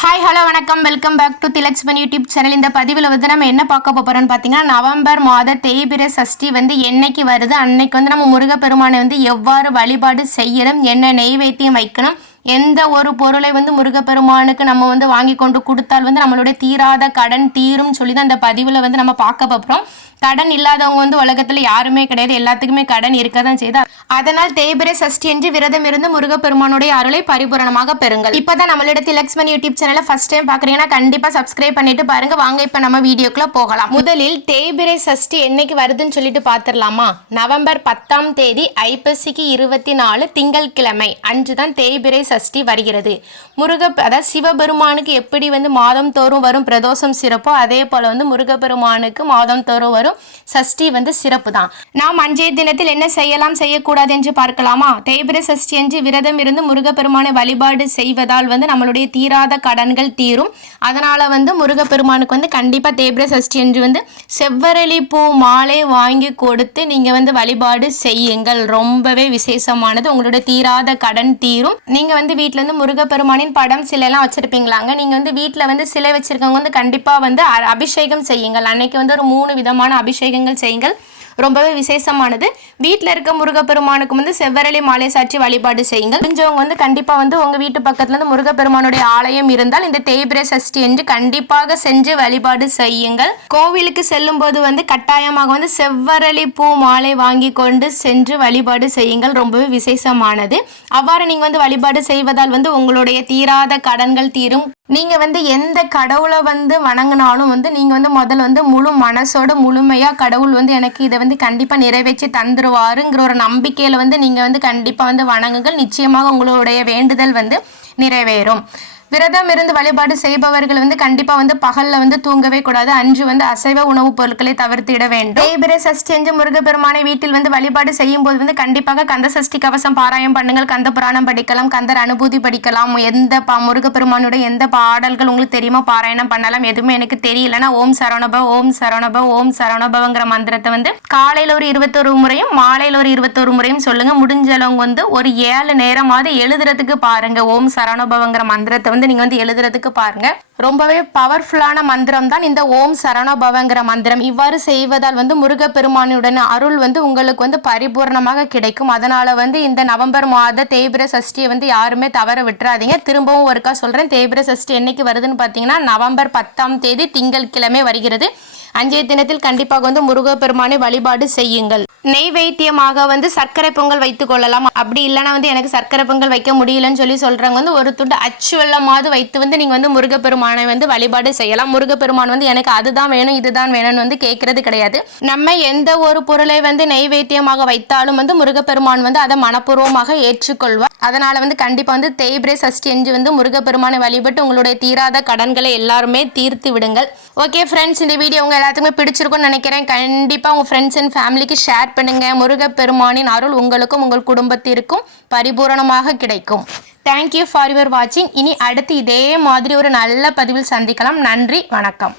Hi hello வணக்கம். Welcome back to Tilakshman YouTube channel இந்த பதிவில் வந்து நம்ம என்ன பார்க்க போகிறோம்னு பார்த்தீங்கன்னா நவம்பர் மாத தேய்பிர சஷ்டி வந்து என்னைக்கு வருது? அன்னைக்கு வந்து நம்ம முருகப்பெருமானை வந்து எவ்வாறு வழிபாடு செய்யணும்? என்ன நெய்வேத்தியம் வைக்கணும்? எந்த ஒரு பொருளை வந்து முருகப்பெருமானுக்கு நம்ம வந்து வாங்கி கொண்டு கொடுத்தால் வந்து நம்மளுடைய தீராத கடன் தீரும் சொல்லி தான் இந்த பதிவில் வந்து நம்ம பார்க்க போகிறோம் கடன் இல்லாதவங்க வந்து உலகத்தில் யாருமே கிடையாது. எல்லாத்துக்குமே கடன் இருக்க தான் செய்யுது அதனால் தேய்பிரை சஷ்டி என்று விரதம் இருந்து முருகப்பெருமானுடைய அருளை பரிபூரணமாக பெறுங்கள். இப்போதான் நம்மளிடத்தில் லக்ஷ்மண் யூடியூப் சேனலை ஃபர்ஸ்ட் டைம் பார்க்குறீங்கன்னா கண்டிப்பாக சப்ஸ்கிரைப் பண்ணிட்டு பாருங்க. வாங்க இப்போ நம்ம வீடியோக்குள்ள போகலாம். முதலில் தேய்பிரை சஷ்டி என்னைக்கு வருதுன்னு சொல்லிட்டு பார்த்துடலாமா நவம்பர் பத்தாம் தேதி ஐப்பசிக்கு இருபத்தி நாலு திங்கட்கிழமை அன்று தான் தேய்பிரை சஷ்டி. சஷ்டி வருகிறது. முருக அதாவது சிவபெருமானுக்கு எப்படி வந்து மாதம் தோறும் வரும் பிரதோஷம் சிறப்போ அதே போல் வந்து முருகப்பெருமானுக்கு மாதம் தோறும் வரும் சஷ்டி வந்து சிறப்பு தான். நாம் அன்றைய தினத்தில் என்ன செய்யலாம் செய்யக்கூடாது என்று பார்க்கலாமா? தேய்பிர சஷ்டி என்று விரதம் இருந்து முருகப்பெருமானை வழிபாடு செய்வதால் வந்து நம்மளுடைய தீராத கடன்கள் தீரும். அதனால் வந்து முருகப்பெருமானுக்கு வந்து கண்டிப்பாக தேய்பிர சஷ்டி என்று வந்து செவ்வரளி பூ மாலை வாங்கி கொடுத்து நீங்கள் வந்து வழிபாடு செய்யுங்கள். ரொம்பவே விசேஷமானது. உங்களுடைய தீராத கடன் தீரும். நீங்கள் வந்து வந்து வீட்டில் வந்து முருகப்பெருமானின் படம் சிலை எல்லாம் வச்சிருப்பீங்களாங்க நீங்கள் வந்து வீட்டில் வந்து சிலை வச்சிருக்கவங்க வந்து கண்டிப்பாக வந்து அபிஷேகம் செய்யுங்கள். அன்னைக்கு வந்து ஒரு மூணு விதமான அபிஷேகங்கள் செய்யுங்கள். ரொம்பவே விசேஷமானது. வீட்டில் இருக்க முருகப்பெருமானுக்கு வந்து செவ்வரளி மாலை சாட்சி வழிபாடு செய்யுங்கள். கொஞ்சவங்க வந்து கண்டிப்பாக வந்து உங்கள் வீட்டு பக்கத்தில் வந்து முருகப்பெருமானுடைய ஆலயம் இருந்தால் இந்த தேய்பிரை சஷ்டி என்று கண்டிப்பாக செஞ்சு வழிபாடு செய்யுங்கள். கோவிலுக்கு செல்லும் போது வந்து கட்டாயமாக வந்து செவ்வரளி பூ மாலை வாங்கி கொண்டு சென்று வழிபாடு செய்யுங்கள். ரொம்பவே விசேஷமானது. அவ்வாறு நீங்கள் வந்து வழிபாடு செய்வதால் வந்து உங்களுடைய தீராத கடன்கள் தீரும். நீங்க வந்து எந்த கடவுளை வந்து வணங்கினாலும் வந்து நீங்க வந்து முதல்ல வந்து முழு மனசோட முழுமையா கடவுள் வந்து எனக்கு இதை வந்து கண்டிப்பா நிறைவேற்றி தந்துருவாருங்கிற ஒரு நம்பிக்கையில வந்து நீங்க வந்து கண்டிப்பா வந்து வணங்குங்கள். நிச்சயமாக உங்களுடைய வேண்டுதல் வந்து நிறைவேறும். விரதம் இருந்து வழிபாடு செய்பவர்கள் வந்து கண்டிப்பா வந்து பகல்ல வந்து தூங்கவே கூடாது. அன்று வந்து அசைவ உணவுப் பொருட்களை தவிர்த்திட வேண்டும். தேய்பிர சஷ்டி என்று முருகப்பெருமானை வீட்டில் வந்து வழிபாடு செய்யும் போது வந்து கண்டிப்பாக கந்த சஷ்டி கவசம் பாராயம் பண்ணுங்கள். கந்த புராணம் படிக்கலாம் கந்தர் அனுபூதி படிக்கலாம். எந்த பா முருகப்பெருமானுடைய எந்த பாடல்கள் உங்களுக்கு தெரியுமா பாராயணம் பண்ணலாம். எதுவுமே எனக்கு தெரியலன்னா ஓம் சரவணப ஓம் சரவணப ஓம் சரவணபவங்கிற மந்திரத்தை வந்து காலையில ஒரு இருபத்தொரு முறையும் மாலையில ஒரு இருபத்தொரு முறையும் சொல்லுங்க. முடிஞ்சளவங்க வந்து ஒரு ஏழு நேரமாவது எழுதுறதுக்கு பாருங்க. ஓம் சரவணபவங்கிற மந்திரத்தை வந்து நீங்க வந்து எழுதுறதுக்கு பாருங்க. ரொம்பவே பவர்ஃபுல்லான மந்திரம் தான் இந்த ஓம் சரணபவங்கிற மந்திரம். இவ்வாறு செய்வதால் வந்து முருகப்பெருமானியுடன் அருள் வந்து உங்களுக்கு வந்து பரிபூர்ணமாக கிடைக்கும். அதனால வந்து இந்த நவம்பர் மாத தேய்பிர சஷ்டியை வந்து யாருமே தவற விட்டுறாதீங்க. திரும்பவும் ஒருக்கா சொல்றேன். தேய்பிர சஷ்டி என்னைக்கு வருதுன்னு பார்த்தீங்கன்னா நவம்பர் பத்தாம் தேதி திங்கட்கிழமை வருகிறது. அன்றைய தினத்தில் கண்டிப்பாக வந்து முருகப்பெருமானை வழிபாடு செய்யுங்கள். நெய்வேத்தியமாக வந்து சர்க்கரை பொங்கல் வைத்துக் கொள்ளலாம். அப்படி இல்லைன்னா வந்து எனக்கு சர்க்கரை பொங்கல் வைக்க முடியலன்னு சொல்லி சொல்றவங்க வந்து ஒரு துண்டு அச்சுவெல்லமாவது வைத்து வந்து நீங்க வந்து முருகப்பெருமானை வந்து வழிபாடு செய்யலாம். முருகப்பெருமான் வந்து எனக்கு அதுதான் வேணும் இதுதான் வேணும்னு வந்து கேட்கறது கிடையாது. நம்ம எந்த ஒரு பொருளை வந்து நெய்வேத்தியமாக வைத்தாலும் வந்து முருகப்பெருமான் வந்து அதை மனப்பூர்வமாக ஏற்றுக்கொள்வார். அதனால வந்து கண்டிப்பா வந்து தேய்பிரே சஷ்டி என்று வந்து முருகப்பெருமானை வழிபட்டு உங்களுடைய தீராத கடன்களை எல்லாருமே தீர்த்து விடுங்கள். ஓகே ஃப்ரெண்ட்ஸ் இந்த வீடியோ உங்க எல்லாத்துக்குமே பிடிச்சிருக்கும்னு நினைக்கிறேன். கண்டிப்பா உங்க ஃப்ரெண்ட்ஸ் அண்ட் ஃபேமிலிக்கு ஷேர் பண்ணுங்க முருகப்பெருமானின் அருள் உங்களுக்கும் உங்கள் குடும்பத்திற்கும் பரிபூரணமாக கிடைக்கும். தேங்க்யூ ஃபார் யுவர் வாட்சிங் இனி அடுத்து இதே மாதிரி ஒரு நல்ல பதிவில் சந்திக்கலாம். நன்றி. வணக்கம்.